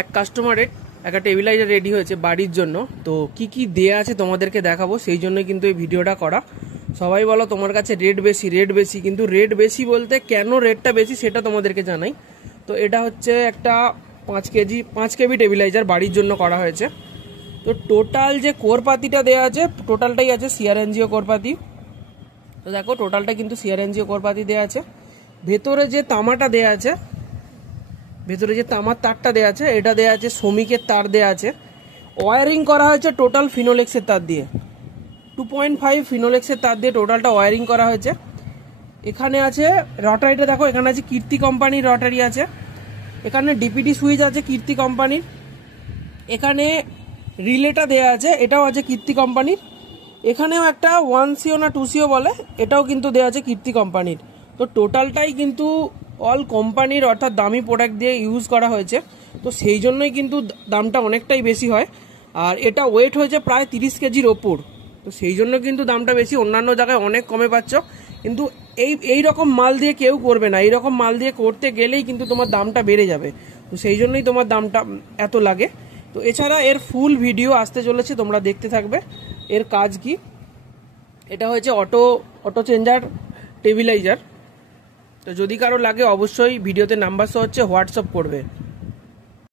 এক কাস্টমারের একটা টেবিলাইজার রেডি হয়েছে বাড়ির জন্য। তো কি কি দেয়া আছে তোমাদেরকে দেখাবো, সেই জন্যই কিন্তু এই ভিডিওটা করা। সবাই বলো তোমার কাছে রেট বেশি, কিন্তু রেট বেশি বলতে কেন রেটটা বেশি সেটা তোমাদেরকে জানাই। তো এটা হচ্ছে একটা 5 কেবি টেবিলাইজার বাড়ির জন্য করা হয়েছে। তো টোটাল যে কোরপাতিটা দেওয়া আছে টোটালটাই আছে সিআরএনজিও কোরপাতি। তো দেখো টোটালটা কিন্তু সিআরএনজিও কোরপাতি দেওয়া আছে। ভেতরে যে তামাটা দেওয়া আছে, ভেতরে যে তামার তারটা দেওয়া আছে এটা দেওয়া আছে শ্রমিকের তার দেওয়া আছে। ওয়ারিং করা হয়েছে টোটাল ফিনোলেক্সের তার দিয়ে, 2.5 ফিনোলেক্সের তার দিয়ে টোটালটা ওয়ারিং করা হয়েছে। এখানে আছে রটারিটা, দেখো এখানে আছে কীর্তি কোম্পানির রটারি আছে। এখানে ডিপিটি সুইচ আছে কীর্তি কোম্পানির। এখানে রিলেটা দেওয়া আছে, এটাও আছে কীর্তি কোম্পানির। এখানেও একটা 1CO না 2CO বলে, এটাও কিন্তু দেওয়া আছে কীর্তি কোম্পানির। তো টোটালটাই কিন্তু অল কোম্পানির অর্থাৎ দামি প্রোডাক্ট দিয়ে ইউজ করা হয়েছে। তো সেই জন্যই কিন্তু দামটা অনেকটাই বেশি হয়। আর এটা ওয়েট হয়েছে প্রায় 30 কেজির ওপর, তো সেই জন্য কিন্তু দামটা বেশি। অন্যান্য জায়গায় অনেক কমে পাচ্ছ, কিন্তু এই রকম মাল দিয়ে কেউ করবে না। এই রকম মাল দিয়ে করতে গেলেই কিন্তু তোমার দামটা বেড়ে যাবে, তো সেই জন্যই তোমার দামটা এত লাগে। তো এছাড়া এর ফুল ভিডিও আসতে চলেছে, তোমরা দেখতে থাকবে এর কাজ কি। এটা হয়েছে অটো চেঞ্জার টেবিলাইজার। তো যদি কারো লাগে অবশ্যই ভিডিওতে নাম্বার শো হচ্ছে, হোয়াটসঅ্যাপ করবে।